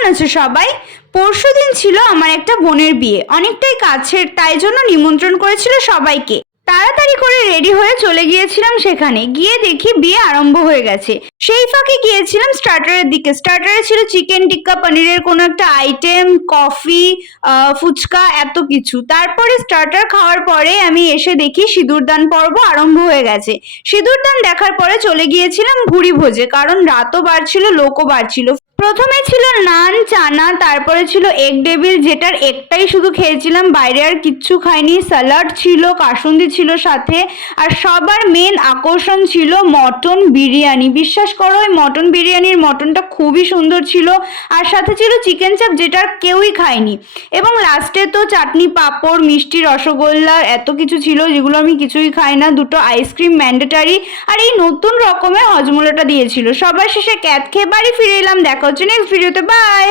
কেমন আছো সবাই? পরশুদিন ছিল আমার একটা বোনের বিয়ে, অনেকটাই কাছের, তাই জন্য নিমন্ত্রণ করেছিল সবাইকে। তাড়াতাড়ি করে রেডি হয়ে চলে গিয়েছিলাম, সেখানে গিয়ে দেখি বিয়ে আরম্ভ হয়ে গেছে। সেই ফাঁকে গিয়েছিলাম স্টার্টারের দিকে। স্টার্টারে ছিল চিকেন টিক্কা, পনিরের কোনো একটা আইটেম, কফি, ফুচকা, এত কিছু। তারপরে স্টার্টার খাওয়ার পরে আমি এসে দেখি সিঁদুরদান পর্ব আরম্ভ হয়ে গেছে। সিঁদুরদান দেখার পরে চলে গিয়েছিলাম ভুরি ভোজে, কারণ রাতও বাড়ছিল, লোকও বাড়ছিল। প্রথমে ছিল নান চানা, তারপরে ছিল এগ ডেভিল, যেটার একটাই শুধু খেয়েছিলাম, বাইরে আর কিচ্ছু খাইনি। স্যালাড ছিল, কাসুন্দি ছিল সাথে, আর সবার মেন আকর্ষণ ছিল মটন বিরিয়ানি। বিশ্বাস করো, ওই মটন বিরিয়ানির মটনটা খুবই সুন্দর ছিল, আর সাথে ছিল চিকেন চাপ, যেটা কেউই খায়নি। এবং লাস্টে তো চাটনি, পাঁপড়, মিষ্টি, রসগোল্লা, এত কিছু ছিল যেগুলো আমি কিছুই খাই না। দুটো আইসক্রিম ম্যান্ডেটারি, আর এই নতুন রকমের হজমোলাটা দিয়েছিল। সবার শেষে ক্যাট খেয়ে বাড়ি ফিরে এলাম। দেখা হচ্ছে নেক্সট ভিডিওতে, বাই।